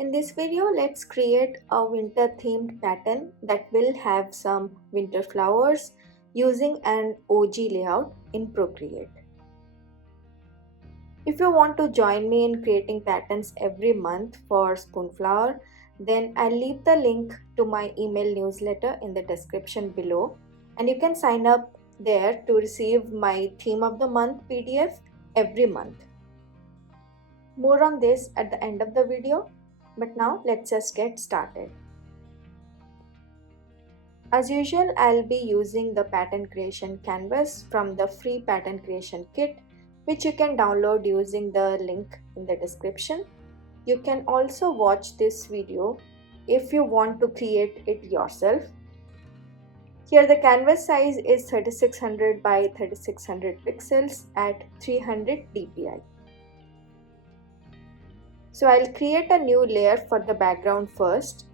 In this video, let's create a winter themed pattern that will have some winter flowers using an Ogee layout in Procreate. If you want to join me in creating patterns every month for Spoonflower, then I'll leave the link to my email newsletter in the description below, and you can sign up there to receive my theme of the month PDF every month. More on this at the end of the video. But now let's just get started. As usual, I'll be using the pattern creation canvas from the free pattern creation kit, which you can download using the link in the description. You can also watch this video if you want to create it yourself. Here the canvas size is 3600 by 3600 pixels at 300 dpi. So I'll create a new layer for the background first.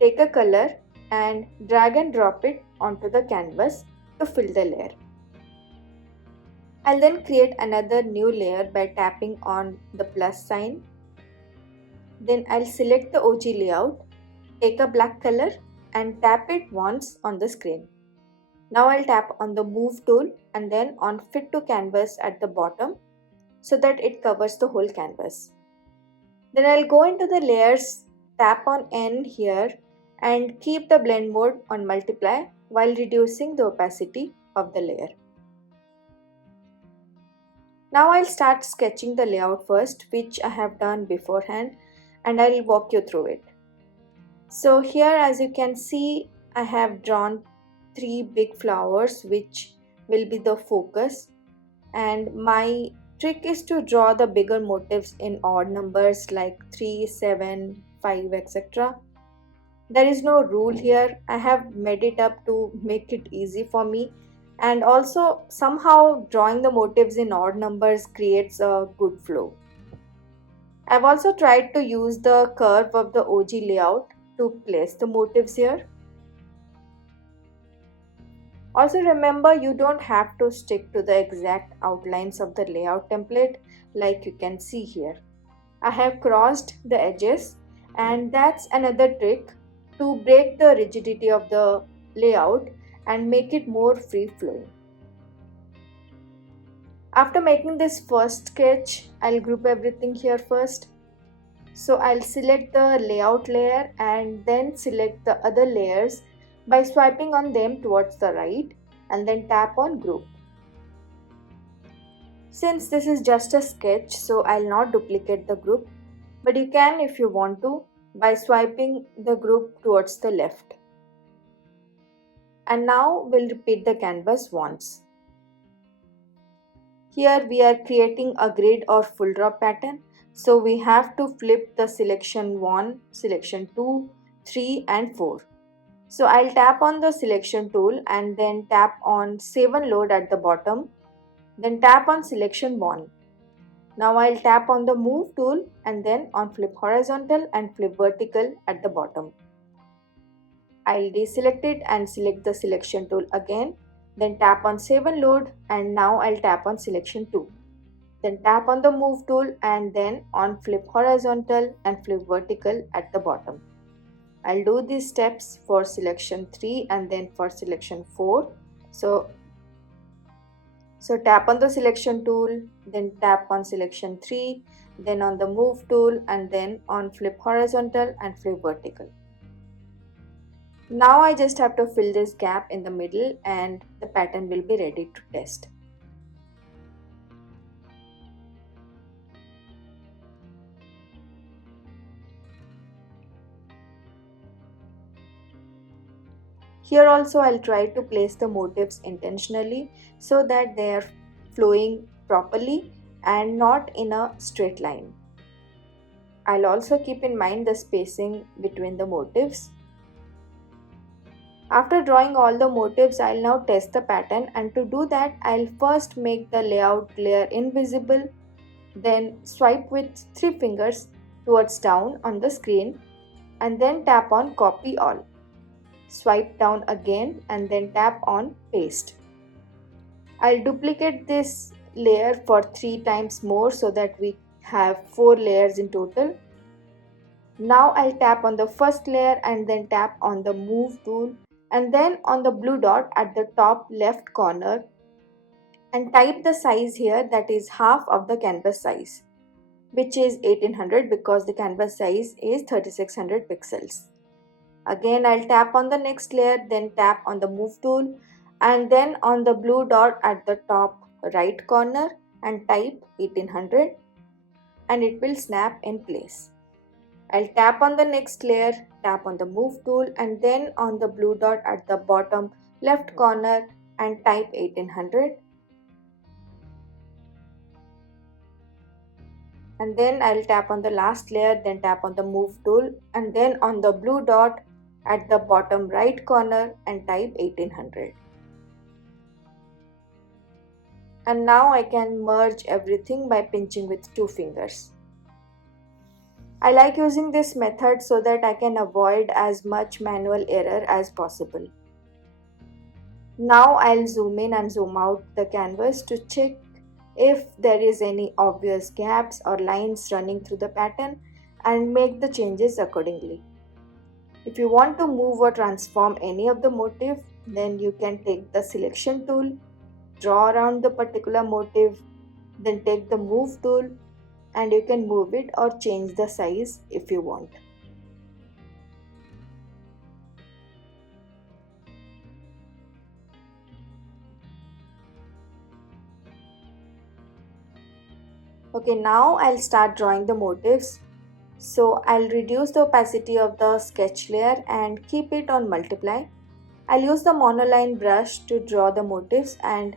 Take a color and drag and drop it onto the canvas to fill the layer. I'll then create another new layer by tapping on the plus sign. Then I'll select the Ogee layout, take a black color and tap it once on the screen. Now I'll tap on the move tool and then on fit to canvas at the bottom so that it covers the whole canvas. Then I'll go into the layers, tap on N here and keep the blend mode on multiply while reducing the opacity of the layer. Now I'll start sketching the layout first, which I have done beforehand, and I'll walk you through it. So here, as you can see, I have drawn 3 big flowers which will be the focus, and my trick is to draw the bigger motifs in odd numbers like 3, 7, 5, etc. There is no rule here. I have made it up to make it easy for me, and also somehow drawing the motifs in odd numbers creates a good flow. I've also tried to use the curve of the Ogee layout to place the motifs here. Also remember, you don't have to stick to the exact outlines of the layout template like you can see here. I have crossed the edges, and that's another trick to break the rigidity of the layout and make it more free flowing. After making this first sketch, I'll group everything here first. So I'll select the layout layer and then select the other layers by swiping on them towards the right and then tap on group. Since this is just a sketch, so I'll not duplicate the group, but you can if you want to by swiping the group towards the left. And now we'll repeat the canvas once. Here we are creating a grid or full drop pattern, so we have to flip the selection 1, selection 2, 3 and 4. So I'll tap on the selection tool and then tap on save and load at the bottom, then tap on selection 1. Now I'll tap on the move tool and then on flip horizontal and flip vertical at the bottom. I'll deselect it and select the selection tool again, then tap on save and load, and now I'll tap on selection 2. Then tap on the move tool and then on flip horizontal and flip vertical at the bottom. I'll do these steps for selection 3 and then for selection 4. So tap on the selection tool, then tap on selection 3, then on the move tool and then on flip horizontal and flip vertical. Now I just have to fill this gap in the middle and the pattern will be ready to test. Here also I'll try to place the motifs intentionally so that they are flowing properly and not in a straight line. I'll also keep in mind the spacing between the motifs. After drawing all the motifs, I'll now test the pattern, and to do that I'll first make the layout layer invisible, then swipe with 3 fingers towards down on the screen and then tap on copy all. Swipe down again and then tap on paste. I'll duplicate this layer for 3 times more so that we have 4 layers in total. Now I'll tap on the first layer and then tap on the move tool and then on the blue dot at the top left corner and type the size here, that is half of the canvas size, which is 1800 because the canvas size is 3600 pixels. Again, I'll tap on the next layer, then tap on the move tool and then on the blue dot at the top right corner and type 1800 and it will snap in place. I'll tap on the next layer, tap on the move tool and then on the blue dot at the bottom left corner and type 1800. And then I'll tap on the last layer, then tap on the move tool and then on the blue dot at the bottom right corner and type 1800. And now I can merge everything by pinching with 2 fingers. I like using this method so that I can avoid as much manual error as possible. Now I'll zoom in and zoom out the canvas to check if there is any obvious gaps or lines running through the pattern and make the changes accordingly. If you want to move or transform any of the motif, then you can take the selection tool, draw around the particular motif, then take the move tool and you can move it or change the size if you want. Okay, now I'll start drawing the motifs. So I'll reduce the opacity of the sketch layer and keep it on multiply. I'll use the monoline brush to draw the motifs and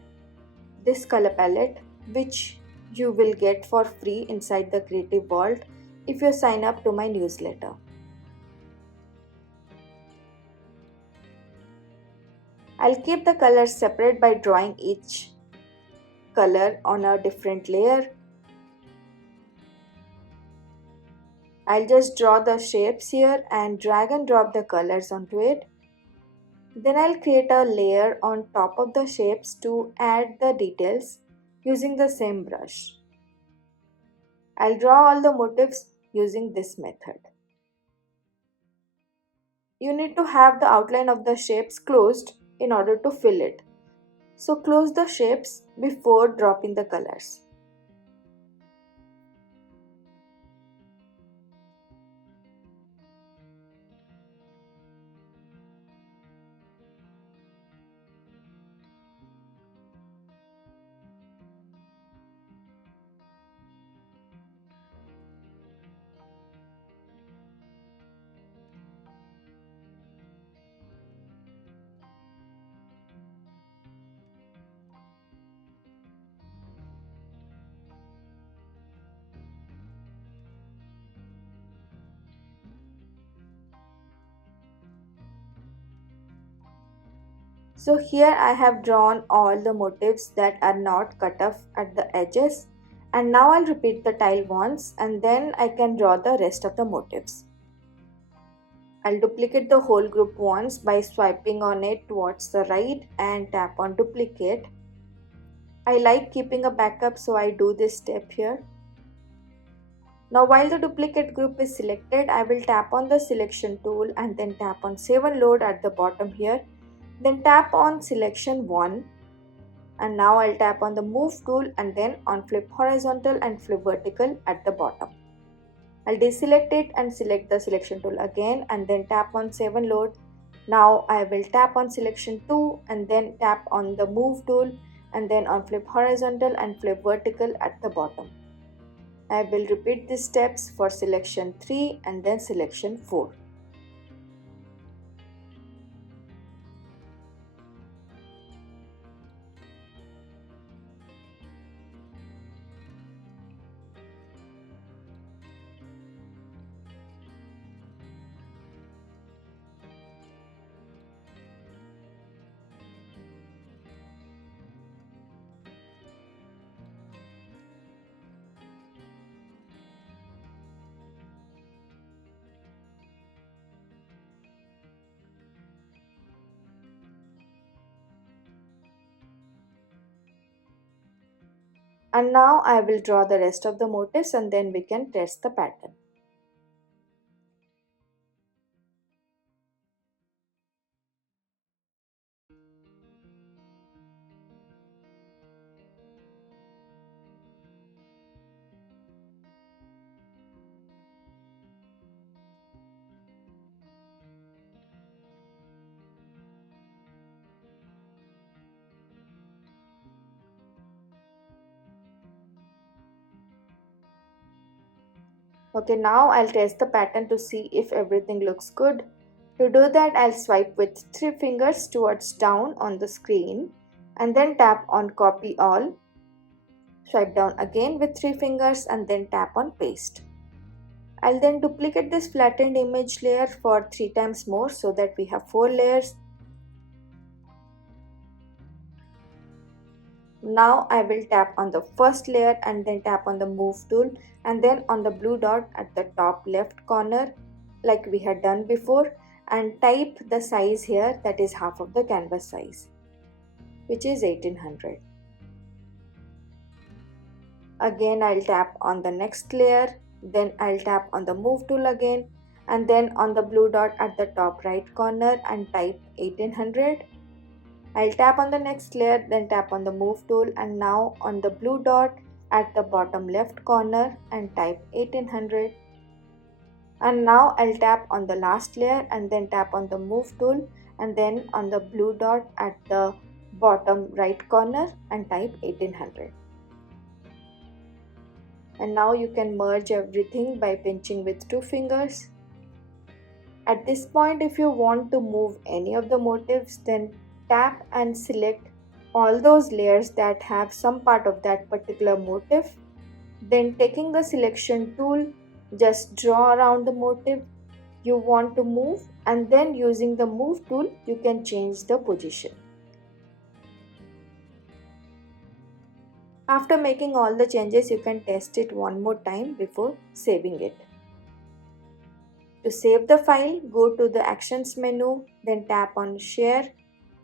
this color palette, which you will get for free inside the Creative Vault if you sign up to my newsletter. I'll keep the colors separate by drawing each color on a different layer. I'll just draw the shapes here and drag and drop the colors onto it. Then I'll create a layer on top of the shapes to add the details using the same brush. I'll draw all the motifs using this method. You need to have the outline of the shapes closed in order to fill it. So close the shapes before dropping the colors. So here I have drawn all the motifs that are not cut off at the edges, and now I'll repeat the tile once and then I can draw the rest of the motifs. I'll duplicate the whole group once by swiping on it towards the right and tap on duplicate. I like keeping a backup, so I do this step here. Now while the duplicate group is selected, I will tap on the selection tool and then tap on save and load at the bottom here. Then tap on selection 1 and now I'll tap on the move tool and then on flip horizontal and flip vertical at the bottom. I'll deselect it and select the selection tool again and then tap on save and load. Now I will tap on selection 2 and then tap on the move tool and then on flip horizontal and flip vertical at the bottom. I will repeat these steps for selection 3 and then selection 4. And now I will draw the rest of the motifs and then we can test the pattern. Okay, now I'll test the pattern to see if everything looks good. To do that, I'll swipe with 3 fingers towards down on the screen and then tap on copy all. Swipe down again with 3 fingers and then tap on paste. I'll then duplicate this flattened image layer for 3 times more so that we have 4 layers. Now I will tap on the first layer and then tap on the move tool and then on the blue dot at the top left corner like we had done before and type the size here, that is half of the canvas size, which is 1800. Again I'll tap on the next layer, then I'll tap on the move tool again and then on the blue dot at the top right corner and type 1800. I'll tap on the next layer, then tap on the move tool and now on the blue dot at the bottom left corner and type 1800. And now I'll tap on the last layer and then tap on the move tool and then on the blue dot at the bottom right corner and type 1800. And now you can merge everything by pinching with 2 fingers. At this point, if you want to move any of the motifs, then tap and select all those layers that have some part of that particular motif. Then taking the selection tool, just draw around the motif you want to move and then using the move tool, you can change the position. After making all the changes, you can test it one more time before saving it. To save the file, go to the Actions menu, then tap on Share,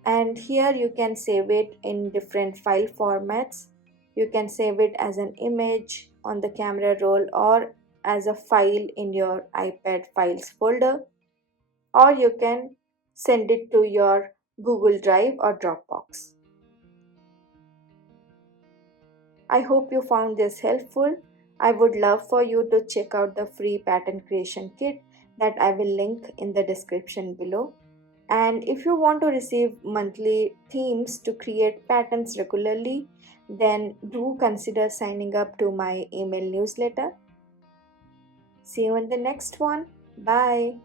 and here you can save it in different file formats. You can save it as an image on the camera roll or as a file in your iPad files folder, or you can send it to your Google Drive or Dropbox. I hope you found this helpful. I would love for you to check out the free pattern creation kit that I will link in the description below. And if you want to receive monthly themes to create patterns regularly, then do consider signing up to my email newsletter. See you in the next one. Bye.